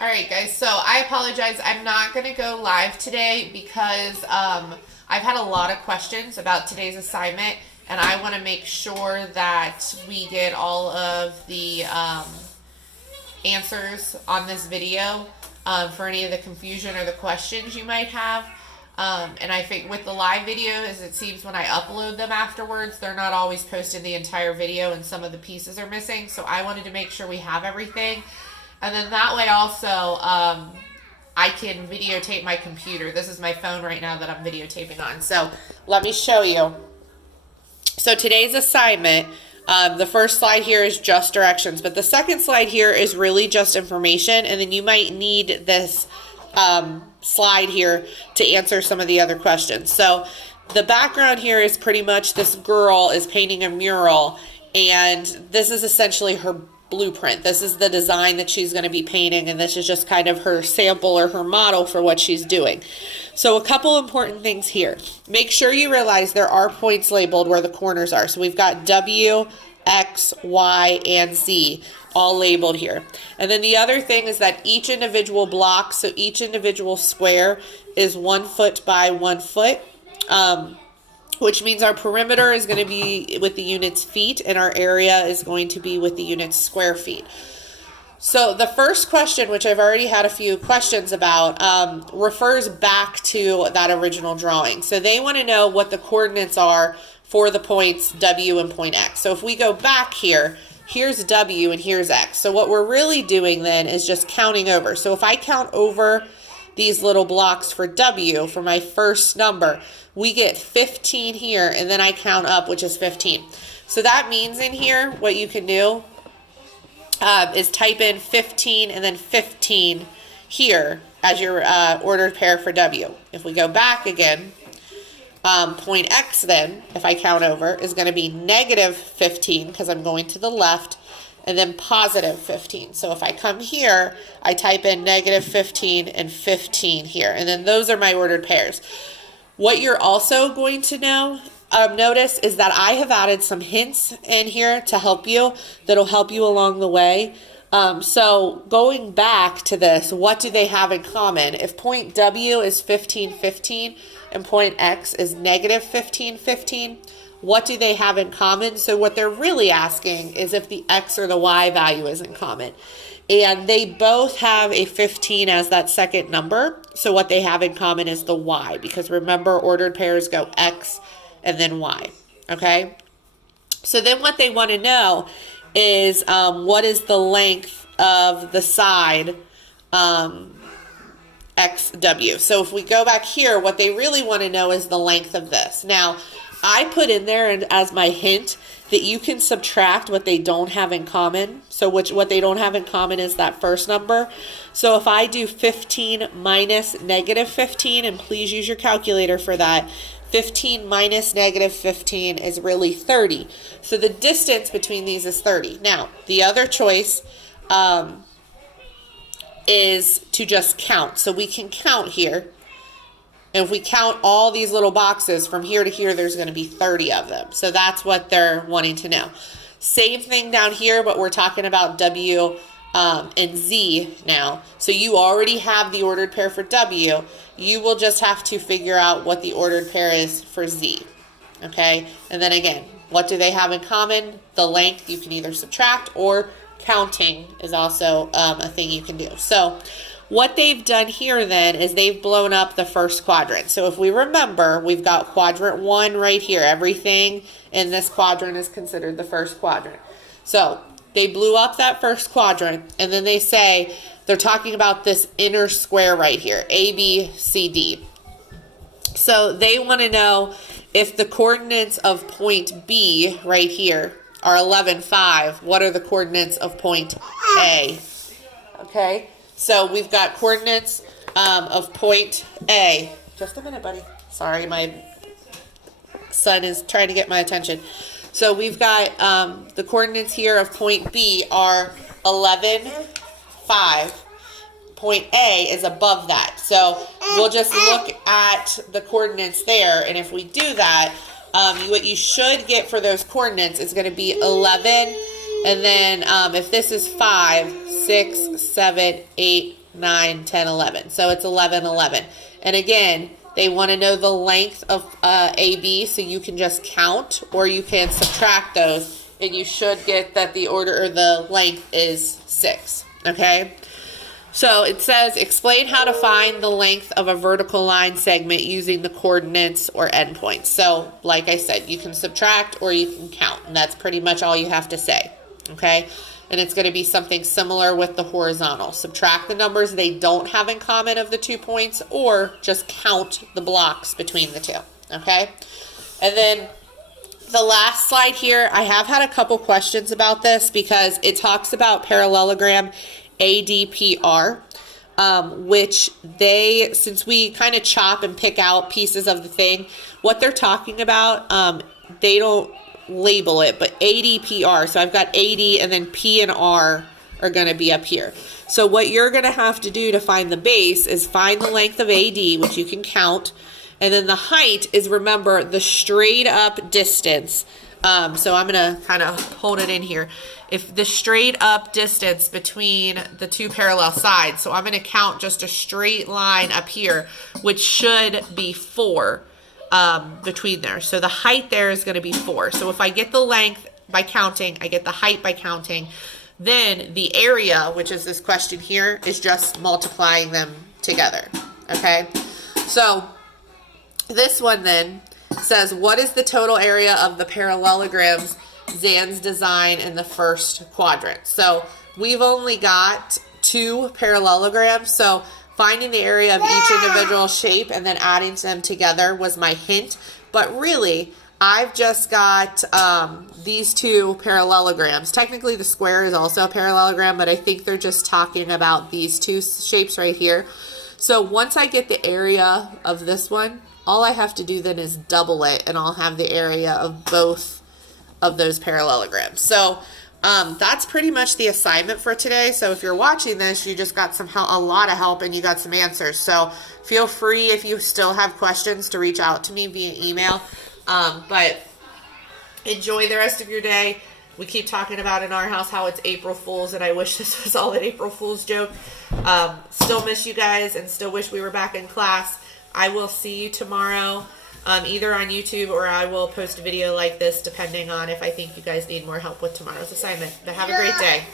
All right, guys, so I apologize. I'm not going to go live today because I've had a lot of questions about today's assignment, and I want to make sure that we get all of the answers on this video for any of the confusion or the questions you might have. And I think with the live videos, it seems when I upload them afterwards, they're not always posted the entire video and some of the pieces are missing. So I wanted to make sure we have everything. And then that way also, I can videotape my computer. This is my phone right now that I'm videotaping on. So let me show you. So today's assignment, the first slide here is just directions, but the second slide here is really just information. And then you might need this slide here to answer some of the other questions. So the background here is pretty much this girl is painting a mural, and this is essentially her blueprint. This is the design that she's going to be painting, and this is just kind of her sample or her model for what she's doing. So a couple important things here. Make sure you realize there are points labeled where the corners are. So we've got W, X, Y, and Z all labeled here. And then the other thing is that each individual block, so each individual square is 1 foot by 1 foot, which means our perimeter is going to be with the unit's feet and our area is going to be with the unit's square feet. So the first question, which I've already had a few questions about, refers back to that original drawing. So they want to know what the coordinates are for the points W and point X. So if we go back here, here's W and here's X. So what we're really doing then is just counting over. So if I count over these little blocks for W for my first number, we get 15 here, and then I count up, which is 15. So that means in here, what you can do is type in 15 and then 15 here as your ordered pair for W. If we go back again, point X then, if I count over, is going to be negative 15 because I'm going to the left, and then positive 15. So if I come here, I type in negative 15 and 15 here, and then those are my ordered pairs. What you're also going to notice is that I have added some hints in here to help you, that'll help you along the way. So going back to this, what do they have in common? If point W is 15, 15 and point X is negative 15, 15, what do they have in common? So what they're really asking is if the X or the Y value is in common. And they both have a 15 as that second number. So what they have in common is the Y, because remember, ordered pairs go X and then Y, okay? So then what they want to know is what is the length of the side XW. So if we go back here, what they really want to know is the length of this. Now, I put in there and as my hint that you can subtract what they don't have in common. So what they don't have in common is that first number. So if I do 15 minus negative 15, and please use your calculator for that, 15 minus negative 15 is really 30. So the distance between these is 30. Now, the other choice is to just count. So we can count here. And if we count all these little boxes from here to here, there's going to be 30 of them. So that's what they're wanting to know. Same thing down here, but we're talking about W and Z now. So you already have the ordered pair for W. You will just have to figure out what the ordered pair is for Z. Okay? And then again, what do they have in common? The length you can either subtract, or counting is also a thing you can do. So what they've done here then is they've blown up the first quadrant. So if we remember, we've got quadrant 1 right here. Everything in this quadrant is considered the first quadrant. So they blew up that first quadrant, and then they say they're talking about this inner square right here, A, B, C, D. So they want to know if the coordinates of point B right here are 11, 5, what are the coordinates of point A? Okay? So we've got coordinates of point A. Just a minute, buddy. Sorry, my son is trying to get my attention. So we've got the coordinates here of point B are 11, 5. Point A is above that. So we'll just look at the coordinates there. And if we do that, what you should get for those coordinates is going to be 11. And then if this is 5, 6, 7, 8, 9, 10, 11. So it's 11, 11. And again, they want to know the length of AB, so you can just count or you can subtract those, and you should get that the order or the length is 6. Okay? So it says, explain how to find the length of a vertical line segment using the coordinates or endpoints. So like I said, you can subtract or you can count, and that's pretty much all you have to say. Okay? And it's going to be something similar with the horizontal. Subtract the numbers they don't have in common of the 2 points, or just count the blocks between the two. Okay? And then the last slide here, I have had a couple questions about this because it talks about parallelogram ADPR, which since we kind of chop and pick out pieces of the thing, what they're talking about, they don't label it, but ADPR. So I've got AD and then P and R are going to be up here. So what you're going to have to do to find the base is find the length of AD, which you can count, and then the height is, remember, the straight up distance. So I'm going to kind of hold it in here. If the straight up distance between the two parallel sides, so I'm going to count just a straight line up here, which should be 4 between there. So the height there is going to be 4. So if I get the length by counting, I get the height by counting, then the area, which is this question here, is just multiplying them together. Okay? So this one then says, what is the total area of the parallelograms Zan's design in the first quadrant? So we've only got 2 parallelograms, so finding the area of each individual shape and then adding them together was my hint. But really, I've just got these 2 parallelograms. Technically, the square is also a parallelogram, but I think they're just talking about these 2 shapes right here. So once I get the area of this one, all I have to do then is double it, and I'll have the area of both of those parallelograms. So that's pretty much the assignment for today. So if you're watching this, you just got a lot of help, and you got some answers. So feel free, if you still have questions, to reach out to me via email. But enjoy the rest of your day. We keep talking about in our house how it's April Fool's, and I wish this was all an April Fool's joke. Still miss you guys, and still wish we were back in class. I will see you tomorrow, either on YouTube, or I will post a video like this, depending on if I think you guys need more help with tomorrow's assignment. But have a great day.